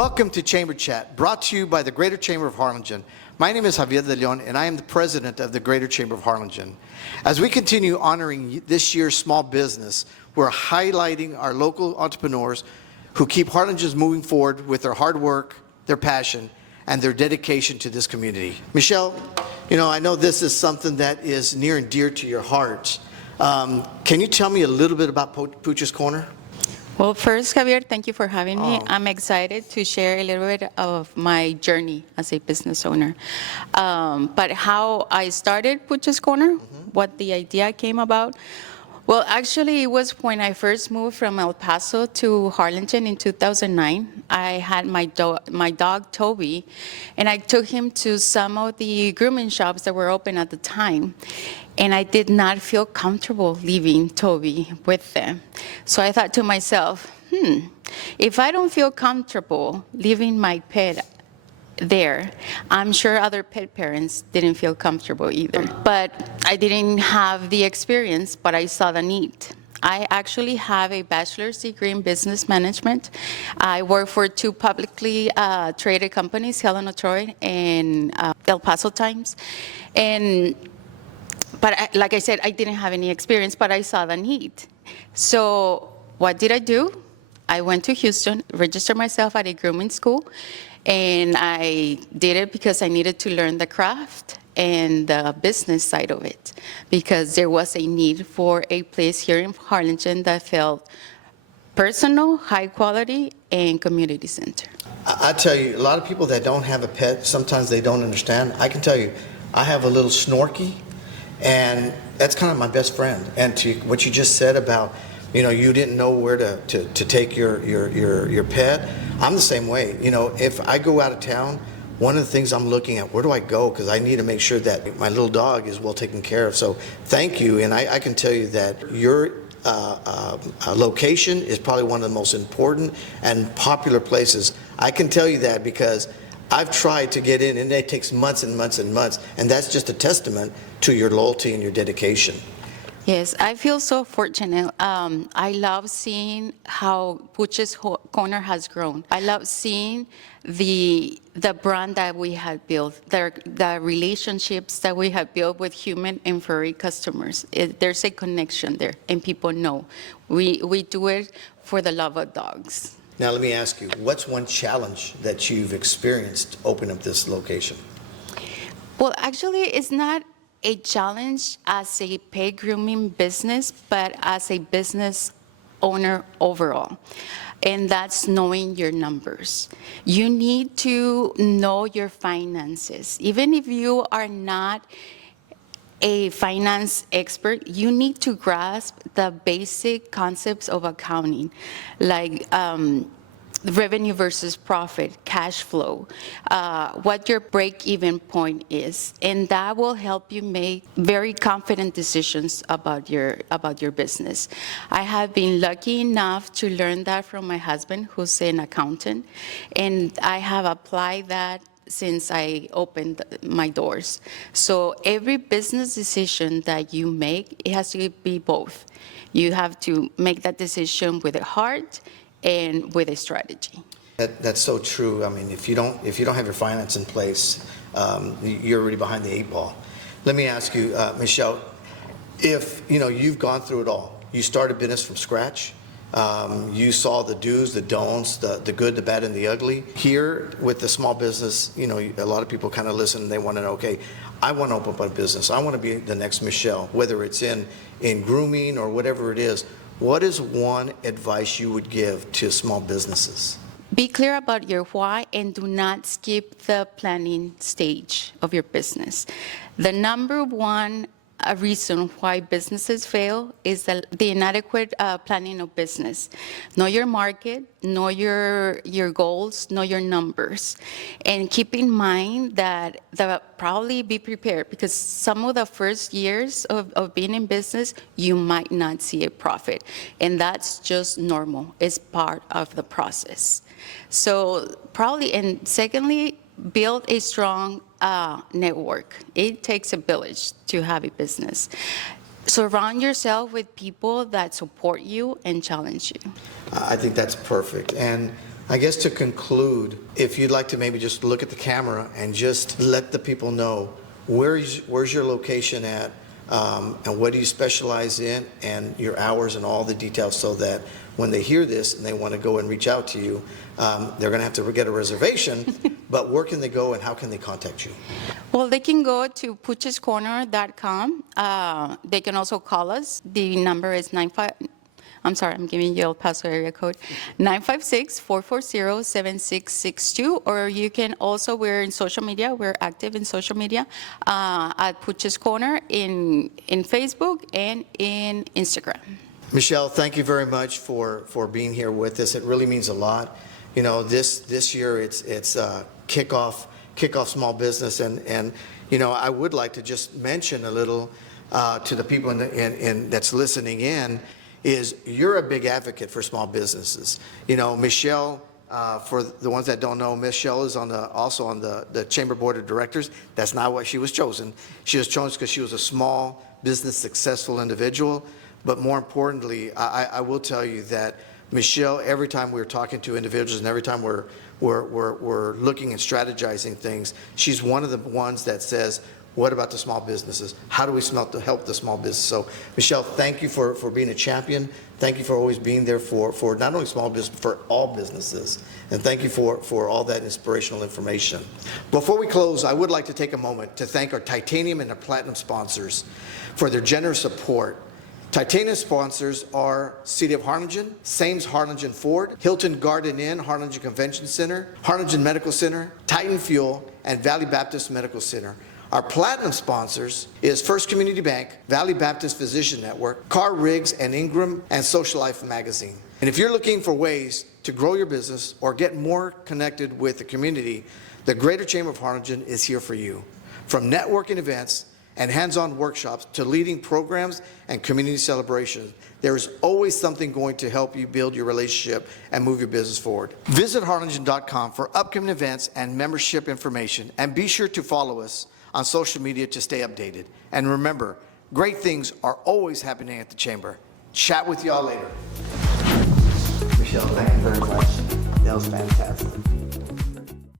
Welcome to Chamber Chat, brought to you by the Greater Chamber of Harlingen. My name is Javier de Leon, and I am the president of the Greater Chamber of Harlingen. As we continue honoring this year's small business, we're highlighting our local entrepreneurs who keep Harlingen moving forward with their hard work, their passion, and their dedication to this community. Michelle, I know this is something that is near and dear to your heart. Can you tell me a little bit about Pooches Corner? Well, first, Javier, thank you for having me. I'm excited to share a little bit of my journey as a business owner. But how I started Pooches Corner, what the idea came about. Well, actually, it was when I first moved from El Paso to Harlingen in 2009. I had my dog, Toby, and I took him to some of the grooming shops that were open at the time. And I did not feel comfortable leaving Toby with them. So I thought to myself, if I don't feel comfortable leaving my pet there, I'm sure other pet parents didn't feel comfortable either. But I didn't have the experience, but I saw the need. I actually have a bachelor's degree in business management. I work for two publicly traded companies, Hilton and El Paso Times. But like I said, I didn't have any experience, but I saw the need. So what did I do? I went to Houston, registered myself at a grooming school, and I did it because I needed to learn the craft and the business side of it, because there was a need for a place here in Harlingen that felt personal, high quality, and community center. I tell you, a lot of people that don't have a pet, sometimes they don't understand. I can tell you, I have a little Snorky, and that's kind of my best friend. And to what you just said about, you didn't know where to take your pet. I'm the same way. If I go out of town, one of the things I'm looking at, where do I go? Because I need to make sure that my little dog is well taken care of. So thank you. And I can tell you that your location is probably one of the most important and popular places. I can tell you that because I've tried to get in, and it takes months and months and months, and that's just a testament to your loyalty and your dedication. Yes, I feel so fortunate. I love seeing how Pooches Corner has grown. I love seeing the brand that we have built, the relationships that we have built with human and furry customers. There's a connection there, and people know. We do it for the love of dogs. Now let me ask you, what's one challenge that you've experienced opening up this location? Well, actually, it's not a challenge as a pet grooming business, but as a business owner overall. And that's knowing your numbers. You need to know your finances. Even if you are not a finance expert, you need to grasp the basic concepts of accounting, like revenue versus profit, cash flow, what your break-even point is, and that will help you make very confident decisions about your business. I have been lucky enough to learn that from my husband, who's an accountant, and I have applied that since I opened my doors. So every business decision that you make, it has to be both. You have to make that decision with a heart and with a strategy. That's so true. I mean, if you don't have your finance in place, you're already behind the 8 ball. Let me ask you, Michelle, if you've gone through it all, you started business from scratch. You saw the do's, the don'ts, the good, the bad, and the ugly. Here with the small business, a lot of people kind of listen and they want to know, okay, I want to open up a business. I want to be the next Michelle, whether it's in grooming or whatever it is. What is one advice you would give to small businesses? Be clear about your why and do not skip the planning stage of your business. The number one reason why businesses fail is the inadequate planning of business. Know your market, know your goals, know your numbers, and keep in mind that probably be prepared, because some of the first years of being in business, you might not see a profit, and that's just normal. It's part of the process. So probably, and secondly, build a strong network. It takes a village to have a business. Surround yourself with people that support you and challenge you. I think that's perfect. And I guess to conclude, if you'd like to maybe just look at the camera and just let the people know where's your location at, and what do you specialize in, and your hours and all the details, so that when they hear this and they want to go and reach out to you, they're going to have to get a reservation, but where can they go and how can they contact you? Well, they can go to poochescorner.com. They can also call us. The number is I'm giving you El Paso area code, 956-440-7662, or you can also, we're in social media, we're active in social media, at Pooches Corner in Facebook and in Instagram. Michelle, thank you very much for being here with us. It really means a lot. You know, this year it's kickoff small business, and you know, I would like to just mention a little to the people that's listening in, is you're a big advocate for small businesses. You know, Michelle, for the ones that don't know, Michelle is also on the Chamber Board of Directors. That's not why she was chosen. She was chosen because she was a small business successful individual. But more importantly, I will tell you that Michelle, every time we're talking to individuals and every time we're looking and strategizing things, she's one of the ones that says, what about the small businesses? How do we help the small business? So, Michelle, thank you for being a champion. Thank you for always being there for not only small business, but for all businesses. And thank you for all that inspirational information. Before we close, I would like to take a moment to thank our titanium and our platinum sponsors for their generous support. Titanium sponsors are City of Harlingen, Sames Harlingen Ford, Hilton Garden Inn, Harlingen Convention Center, Harlingen Medical Center, Titan Fuel, and Valley Baptist Medical Center. Our platinum sponsors is First Community Bank, Valley Baptist Physician Network, Carr Riggs and Ingram, and Social Life Magazine. And if you're looking for ways to grow your business or get more connected with the community, the Greater Chamber of Harlingen is here for you. From networking events and hands-on workshops to leading programs and community celebrations, there is always something going to help you build your relationship and move your business forward. Visit harlingen.com for upcoming events and membership information, and be sure to follow us on social media to stay updated. And remember, great things are always happening at the Chamber. Chat with y'all later. Michelle, thank you very much. That was fantastic.